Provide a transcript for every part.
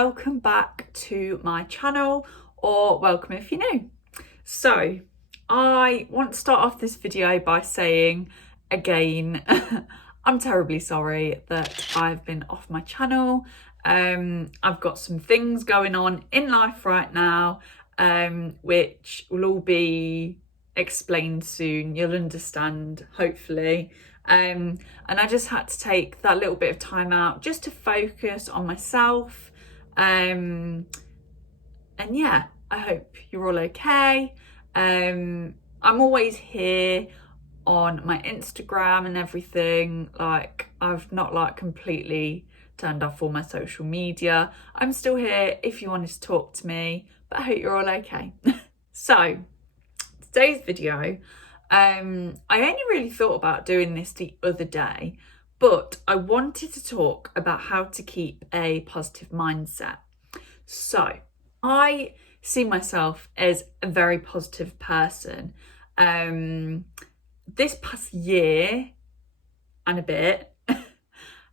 welcome back to my channel, or welcome if you're new. So I want to start off this video by saying again, I'm terribly sorry that I've been off my channel. I've got some things going on in life right now, which will all be explained soon. You'll understand, hopefully. And I just had to take that little bit of time out just to focus on myself. And yeah, I hope you're all okay. I'm always here on my Instagram and everything. Like, I've not completely turned off all my social media. I'm still here if you wanted to talk to me, but I hope you're all okay. So today's video, I only really thought about doing this the other day, but I wanted to talk about how to keep a positive mindset. So I see myself as a very positive person. This past year and a bit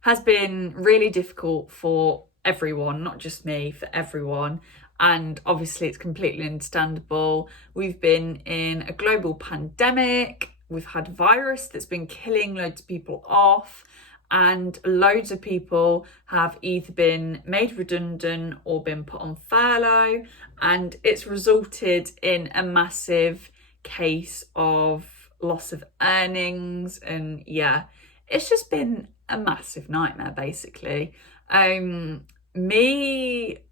has been really difficult for everyone, not just me, for everyone. And obviously it's completely understandable. We've been in a global pandemic. We've had a virus that's been killing loads of people off, and loads of people have either been made redundant or been put on furlough, and it's resulted in a massive case of loss of earnings. And yeah, it's just been a massive nightmare, basically. I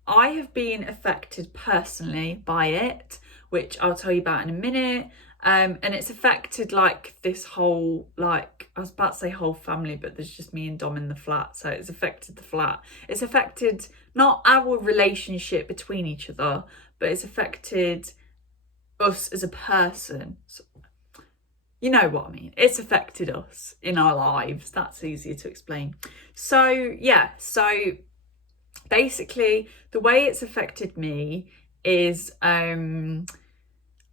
have been affected personally by it, which I'll tell you about in a minute. And it's affected this whole, I was about to say whole family, but there's just me and Dom in the flat. So it's affected the flat. It's affected not our relationship between each other, but it's affected us as a person. So, you know what I mean? It's affected us in our lives. That's easier to explain. So yeah, so basically the way it's affected me is,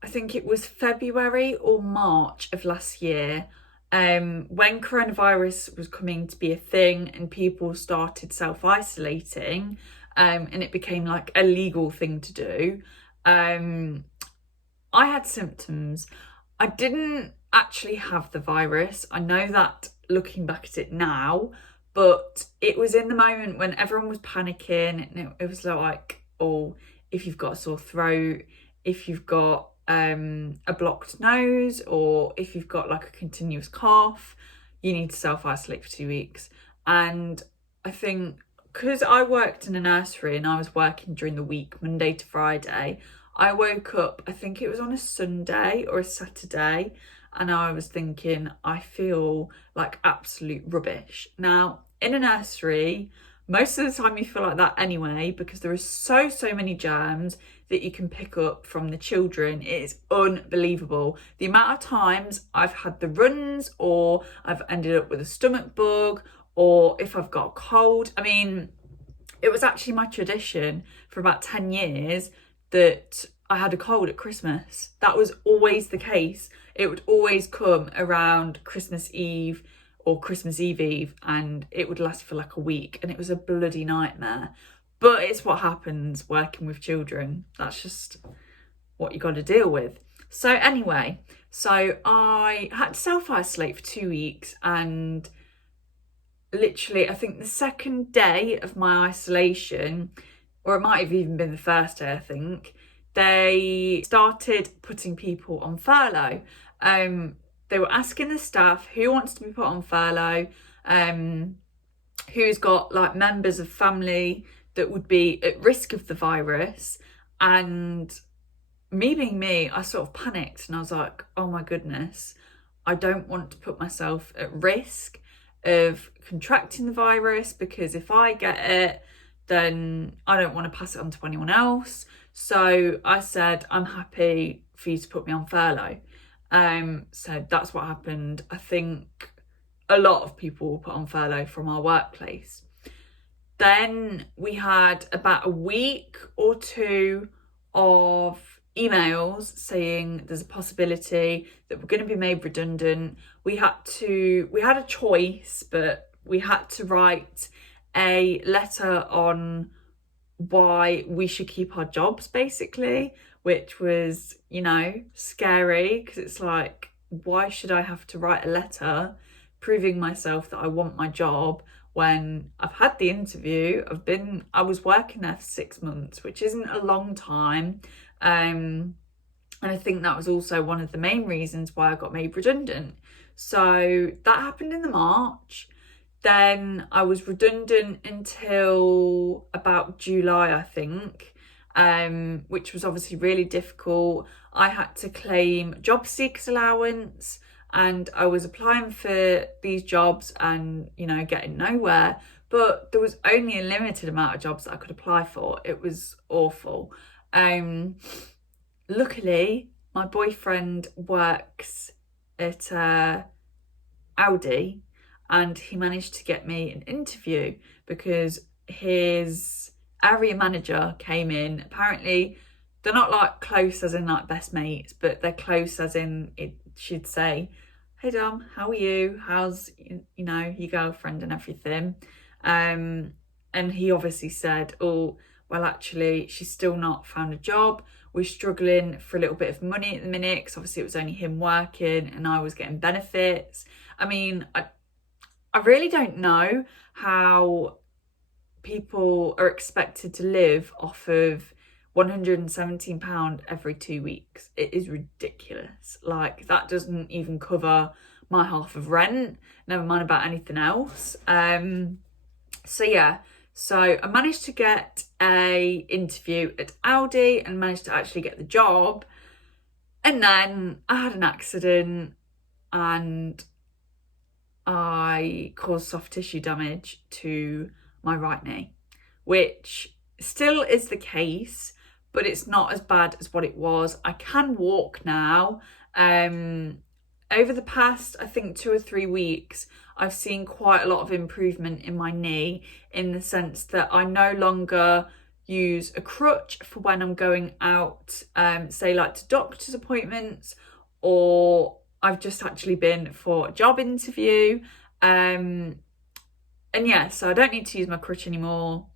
I think it was February or March of last year, when coronavirus was coming to be a thing and people started self-isolating, and it became like a legal thing to do. I had symptoms. I didn't actually have the virus. I know that looking back at it now, but it was in the moment when everyone was panicking, and it was like, oh, if you've got a sore throat, if you've got a blocked nose, or if you've got a continuous cough, you need to self-isolate for 2 weeks. And I think because I worked in a nursery and I was working during the week, Monday to Friday, I woke up, I think it was on a Sunday or a Saturday, and I was thinking, I feel like absolute rubbish. Now, in a nursery, most of the time you feel like that anyway, because there are so many germs that you can pick up from the children. It is unbelievable. The amount of times I've had the runs, or I've ended up with a stomach bug, or if I've got a cold. I mean, it was actually my tradition for about 10 years that I had a cold at Christmas. That was always the case. It would always come around Christmas Eve or Christmas Eve, and it would last for a week, and it was a bloody nightmare. But it's what happens working with children. That's just what you got to deal with. So anyway, so I had to self-isolate for 2 weeks, and literally I think the second day of my isolation, or it might have even been the first day, I think, they started putting people on furlough. They were asking the staff who wants to be put on furlough, who's got members of family that would be at risk of the virus. And me being me, I sort of panicked, and I was like, oh my goodness, I don't want to put myself at risk of contracting the virus, because if I get it, then I don't want to pass it on to anyone else. So I said, I'm happy for you to put me on furlough. So that's what happened. I think a lot of people were put on furlough from our workplace. Then we had about a week or two of emails saying there's a possibility that we're going to be made redundant. We had a choice, but we had to write a letter on why we should keep our jobs, basically, which was, you know, scary, because it's like, why should I have to write a letter proving myself that I want my job when I've had the interview? I was working there for 6 months, which isn't a long time. And I think that was also one of the main reasons why I got made redundant. So that happened in the March. Then I was redundant until about July, I think, which was obviously really difficult. I had to claim job seekers allowance, and I was applying for these jobs and, you know, getting nowhere. But there was only a limited amount of jobs that I could apply for. It was awful. Luckily, my boyfriend works at Audi, and he managed to get me an interview because his area manager came in. Apparently, they're not like close as in like best mates, but they're close as in she'd say, "Hey Dom, how are you? How's, you know, your girlfriend and everything?" And he obviously said, "Oh, well, actually, she's still not found a job. We're struggling for a little bit of money at the minute," because obviously it was only him working and I was getting benefits. I mean, I really don't know how people are expected to live off of £117 every 2 weeks. It is ridiculous. Like, that doesn't even cover my half of rent, never mind about anything else. So yeah, so I managed to get a interview at Audi and managed to actually get the job. And then I had an accident and I caused soft tissue damage to my right knee, which still is the case, but it's not as bad as what it was. I can walk now. Over the past, I think, 2 or 3 weeks, I've seen quite a lot of improvement in my knee, in the sense that I no longer use a crutch for when I'm going out, say like to doctor's appointments, or I've just actually been for a job interview. And yeah, so I don't need to use my crutch anymore.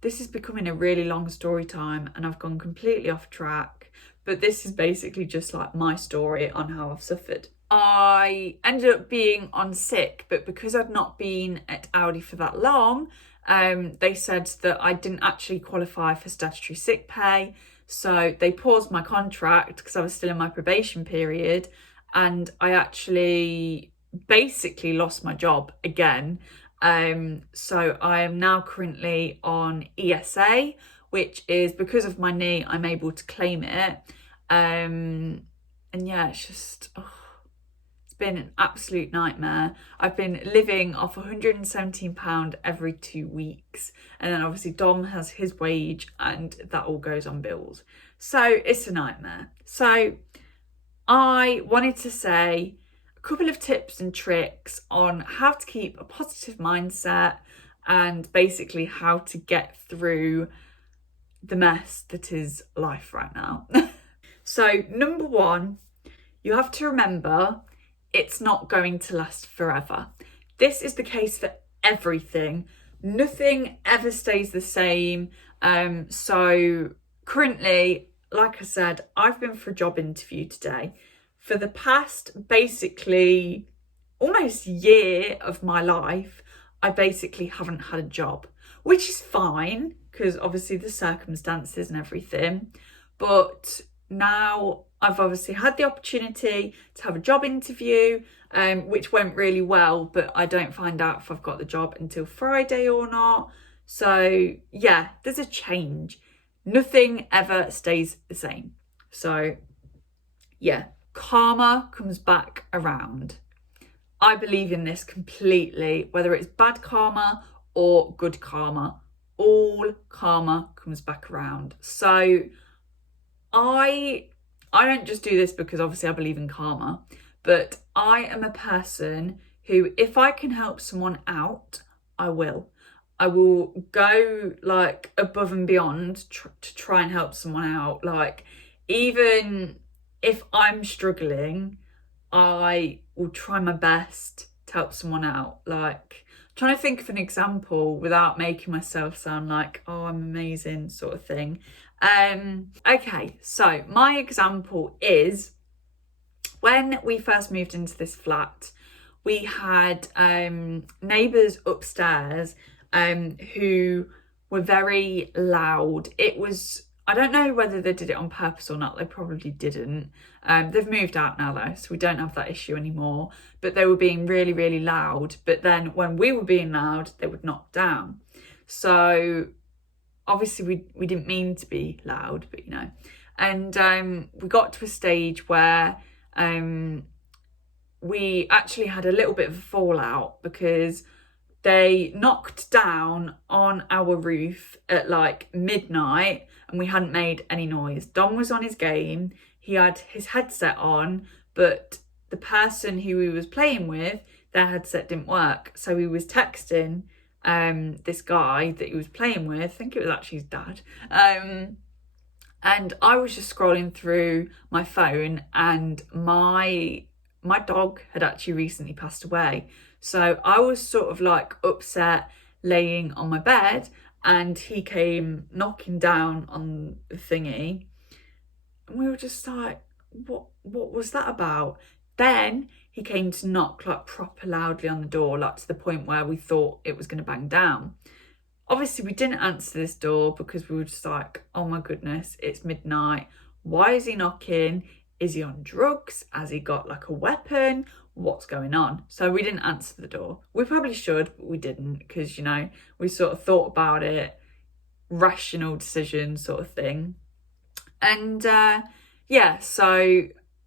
This is becoming a really long story time and I've gone completely off track, but this is basically just like my story on how I've suffered. I ended up being on sick, but because I'd not been at Audi for that long, they said that I didn't actually qualify for statutory sick pay. So they paused my contract because I was still in my probation period, and I actually basically lost my job again. So I am now currently on ESA, which is, because of my knee, I'm able to claim it. And yeah, it's just, it's been an absolute nightmare. I've been living off £117 every 2 weeks. And then obviously Dom has his wage and that all goes on bills. So it's a nightmare. So I wanted to say a couple of tips and tricks on how to keep a positive mindset and basically how to get through the mess that is life right now. So number one, you have to remember it's not going to last forever. This is the case for everything. Nothing ever stays the same. So currently, like I said, I've been for a job interview today. For the past basically almost year of my life, I basically haven't had a job, which is fine because obviously the circumstances and everything. But now I've obviously had the opportunity to have a job interview, which went really well, but I don't find out if I've got the job until Friday or not. So yeah, there's a change. Nothing ever stays the same. So yeah, karma comes back around. I believe in this completely, whether it's bad karma or good karma, all karma comes back around. So I don't just do this because obviously I believe in karma, but I am a person who, if I can help someone out, I will. I will go like above and beyond to try and help someone out. Like, even if I'm struggling, I will try my best to help someone out. Like, trying to think of an example without making myself sound like, oh, I'm amazing sort of thing. Okay, so my example is when we first moved into this flat, we had neighbours upstairs who were very loud. It was, I don't know whether they did it on purpose or not. They probably didn't. They've moved out now though, so we don't have that issue anymore. But they were being really, really loud. But then when we were being loud, they would knock down. So obviously we didn't mean to be loud, but you know. And we got to a stage where we actually had a little bit of a fallout because they knocked down on our roof at like midnight and we hadn't made any noise. Dom was on his game, he had his headset on, but the person who he was playing with, their headset didn't work. So he was texting this guy that he was playing with, I think it was actually his dad, and I was just scrolling through my phone and my dog had actually recently passed away. So I was sort of like upset laying on my bed and he came knocking down on the thingy. And we were just like, what was that about? Then he came to knock like proper loudly on the door, like to the point where we thought it was going to bang down. Obviously, we didn't answer this door because we were just like, oh my goodness, it's midnight. Why is he knocking? Is he on drugs? Has he got like a weapon? What's going on? So we didn't answer the door. We probably should, but we didn't because, you know, we sort of thought about it, rational decision sort of thing. And yeah, so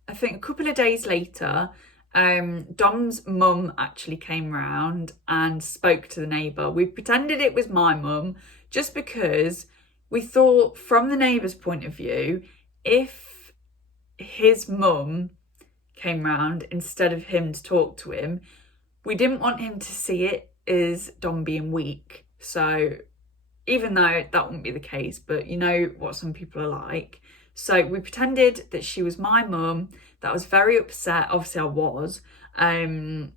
I think a couple of days later, Dom's mum actually came round and spoke to the neighbour. We pretended it was my mum just because we thought from the neighbour's point of view, if his mum came round instead of him to talk to him, we didn't want him to see it as Dom being weak. So even though that wouldn't be the case, but you know what some people are like. So we pretended that she was my mum, that I was very upset. Obviously I was. And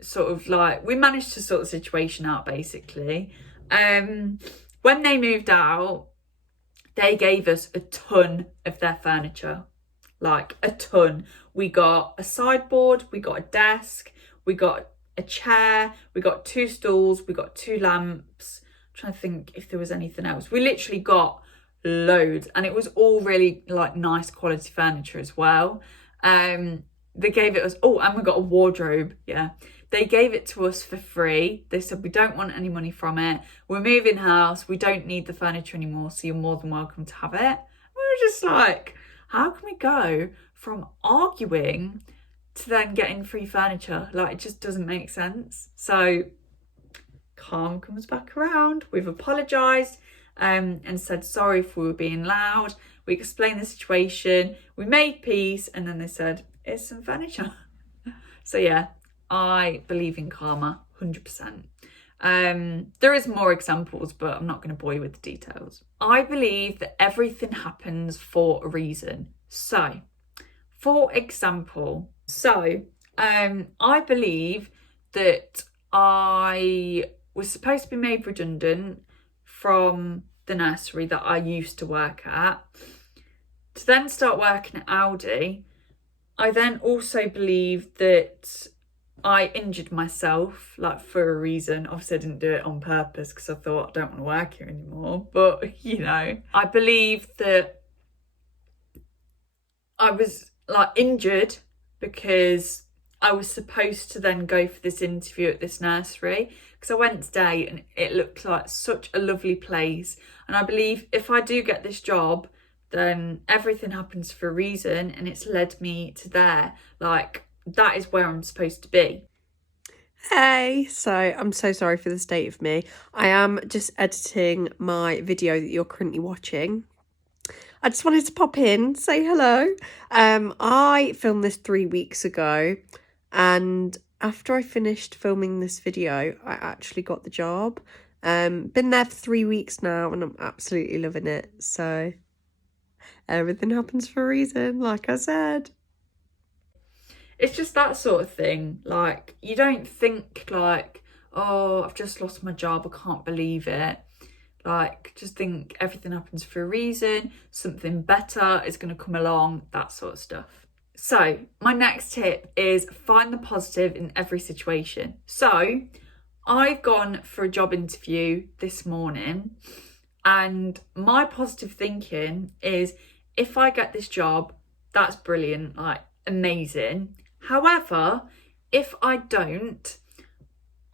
sort of like, we managed to sort the situation out basically. When they moved out, they gave us a ton of their furniture, like a ton. We got a sideboard, we got a desk, we got a chair, we got 2 stools, we got 2 lamps. I'm trying to think if there was anything else. We literally got loads, and it was all really like nice quality furniture as well. They gave it us, oh, and we got a wardrobe. Yeah, they gave it to us for free. They said we don't want any money from it, we're moving house, we don't need the furniture anymore, so you're more than welcome to have it. We were just like, how can we go from arguing to then getting free furniture? Like, it just doesn't make sense. So calm comes back around. We've apologised and said sorry if we were being loud. We explained the situation, we made peace, and then they said, it's some furniture. So yeah, I believe in karma, 100%. There is more examples, but I'm not going to bore you with the details. I believe that everything happens for a reason. So, for example, I believe that I was supposed to be made redundant from the nursery that I used to work at, to then start working at Aldi. I then also believe that I injured myself, like, for a reason. Obviously I didn't do it on purpose because I thought I don't want to work here anymore, but you know, I believe that I was like injured because I was supposed to then go for this interview at this nursery, because I went today and it looked like such a lovely place, and I believe if I do get this job, then everything happens for a reason, and it's led me to there. Like, that is where I'm supposed to be. Hey, so I'm so sorry for the state of me. I am just editing my video that you're currently watching. I just wanted to pop in, say hello. I filmed this 3 weeks ago, and after I finished filming this video, I actually got the job. Been there for 3 weeks now, and I'm absolutely loving it. So everything happens for a reason, like I said. It's just that sort of thing. Like, you don't think like, oh, I've just lost my job, I can't believe it. Like, just think everything happens for a reason, something better is going to come along, that sort of stuff. So my next tip is find the positive in every situation. So I've gone for a job interview this morning, and my positive thinking is, if I get this job, that's brilliant, like amazing. However, if I don't,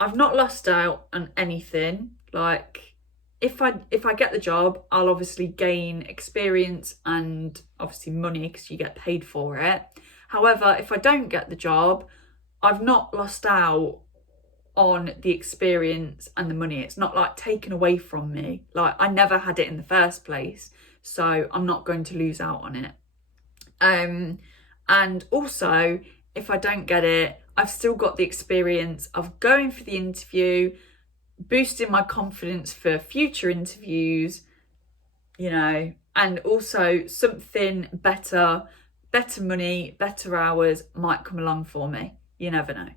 I've not lost out on anything. Like, if I get the job, I'll obviously gain experience and obviously money because you get paid for it. However, if I don't get the job, I've not lost out on the experience and the money. It's not like taken away from me. Like, I never had it in the first place, so I'm not going to lose out on it. And also, if I don't get it, I've still got the experience of going for the interview, boosting my confidence for future interviews, you know, and also something better money, better hours might come along for me. You never know.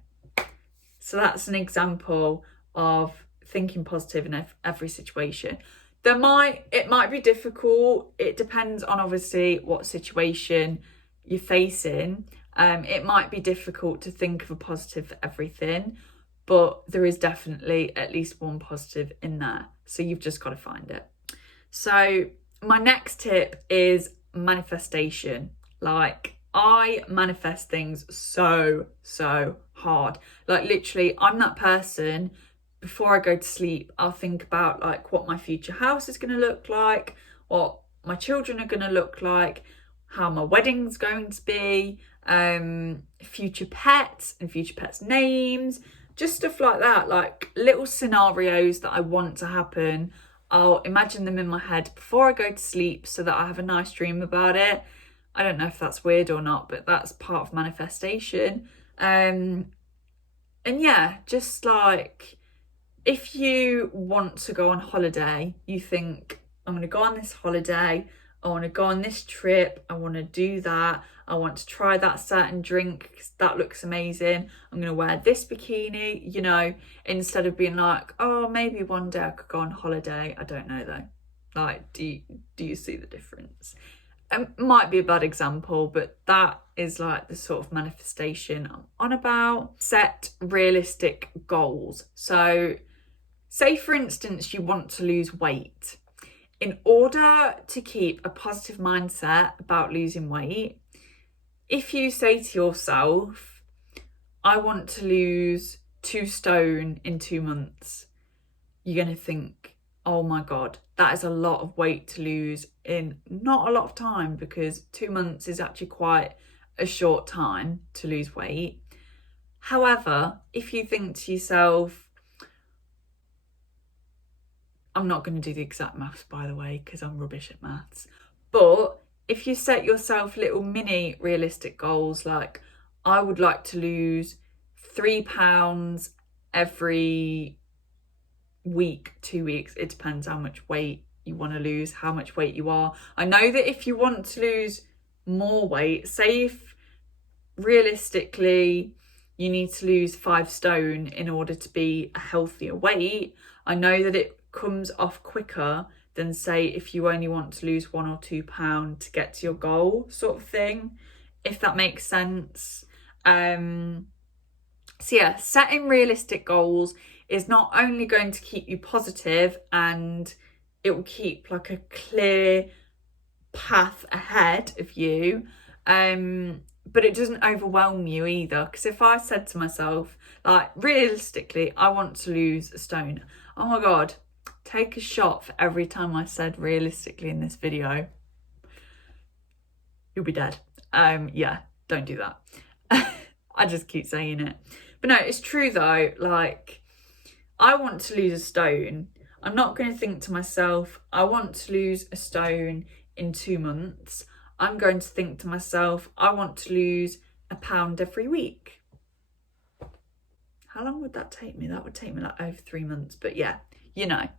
So that's an example of thinking positive in every situation. It might be difficult. It depends on obviously what situation you're facing. It might be difficult to think of a positive for everything, but there is definitely at least one positive in there. So you've just got to find it. So my next tip is manifestation. Like, I manifest things so hard. Like, literally, I'm that person. Before I go to sleep, I'll think about like what my future house is going to look like, what my children are going to look like, how my wedding's going to be, future pets and future pets' names, just stuff like that, like little scenarios that I want to happen. I'll imagine them in my head before I go to sleep so that I have a nice dream about it. I don't know if that's weird or not, but that's part of manifestation. And yeah, just like, if you want to go on holiday, you think, I'm going to go on this holiday, I want to go on this trip, I want to do that, I want to try that certain drink because that looks amazing, I'm going to wear this bikini, you know, instead of being like, oh, maybe one day I could go on holiday. I don't know though. Like, do you see the difference? It might be a bad example, but that is like the sort of manifestation I'm on about. Set realistic goals. So say, for instance, you want to lose weight. In order to keep a positive mindset about losing weight, if you say to yourself, I want to lose 2 stone in 2 months, you're going to think, oh my God, that is a lot of weight to lose in not a lot of time, because 2 months is actually quite a short time to lose weight. However, if you think to yourself, I'm not going to do the exact maths, by the way, because I'm rubbish at maths. But if you set yourself little mini realistic goals, like, I would like to lose 3 pounds every week, 2 weeks. It depends how much weight you want to lose, how much weight you are. I know that if you want to lose more weight, say if realistically you need to lose 5 stone in order to be a healthier weight, I know that it comes off quicker than, say, if you only want to lose 1 or 2 pounds to get to your goal, sort of thing, if that makes sense. So yeah, setting realistic goals is not only going to keep you positive, and it will keep like a clear path ahead of you, but it doesn't overwhelm you either. Because if I said to myself, like, realistically, I want to lose a stone, oh my God, take a shot for every time I said realistically in this video, you'll be dead. Yeah, don't do that. I just keep saying it. But no, it's true though. Like, I want to lose a stone. I'm not going to think to myself, I want to lose a stone in 2 months. I'm going to think to myself, I want to lose a pound every week. How long would that take me? That would take me like over 3 months. But yeah, you know,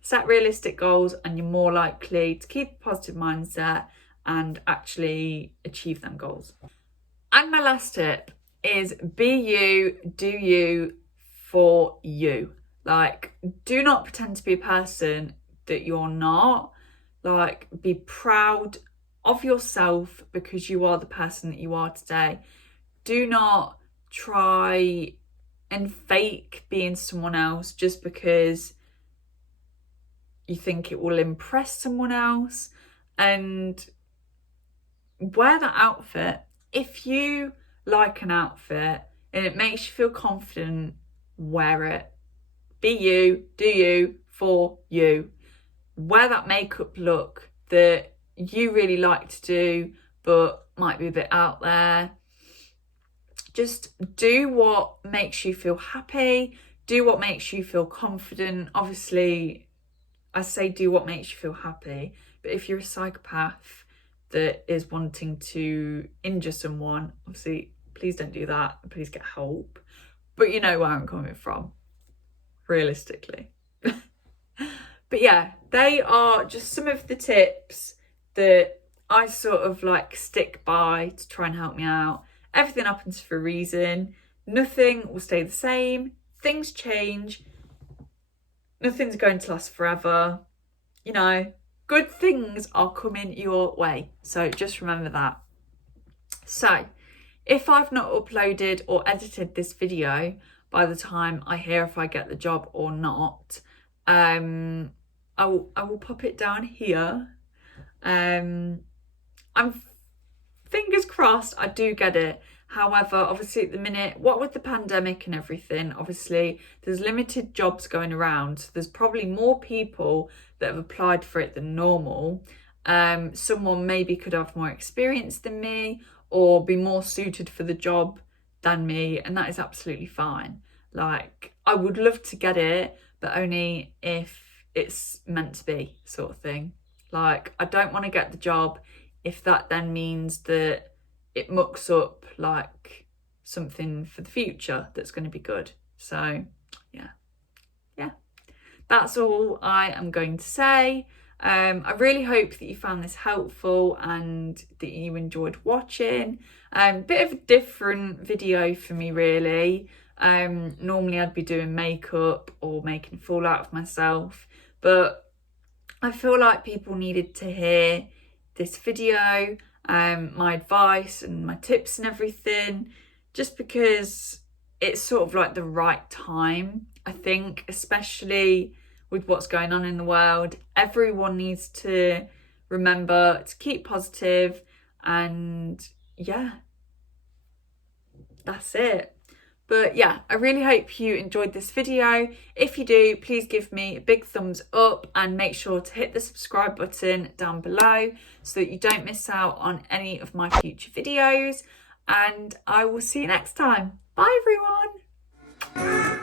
set realistic goals and you're more likely to keep a positive mindset and actually achieve them goals. And my last tip is be you, do you for you. Like, do not pretend to be a person that you're not. Like, be proud of yourself because you are the person that you are today. Do not try and fake being someone else just because you think it will impress someone else. And wear that outfit. If you like an outfit and it makes you feel confident, wear it. Be you, do you, for you. Wear that makeup look that you really like to do but might be a bit out there. Just do what makes you feel happy, do what makes you feel confident. Obviously, I say do what makes you feel happy, but if you're a psychopath that is wanting to injure someone, obviously, please don't do that. Please get help. But you know where I'm coming from, realistically. But yeah, they are just some of the tips that I sort of like stick by to try and help me out. Everything happens for a reason. Nothing will stay the same. Things change. Nothing's going to last forever. You know, good things are coming your way. So just remember that. So if I've not uploaded or edited this video by the time I hear if I get the job or not, I will pop it down here. I'm fingers crossed I do get it. However, obviously at the minute, what with the pandemic and everything, obviously there's limited jobs going around. So there's probably more people that have applied for it than normal. Someone maybe could have more experience than me or be more suited for the job than me, and that is absolutely fine. Like, I would love to get it, but only if it's meant to be, sort of thing. Like, I don't want to get the job if that then means that it mucks up like something for the future that's going to be good. So yeah, that's all I am going to say. I really hope that you found this helpful and that you enjoyed watching. Bit of a different video for me, really. Normally I'd be doing makeup or making a fool out of myself, but I feel like people needed to hear this video, my advice and my tips and everything, just because it's sort of like the right time, I think, especially with what's going on in the world. Everyone needs to remember to keep positive, and yeah, that's it. But yeah, I really hope you enjoyed this video. If you do, please give me a big thumbs up and make sure to hit the subscribe button down below so that you don't miss out on any of my future videos. And I will see you next time. Bye everyone.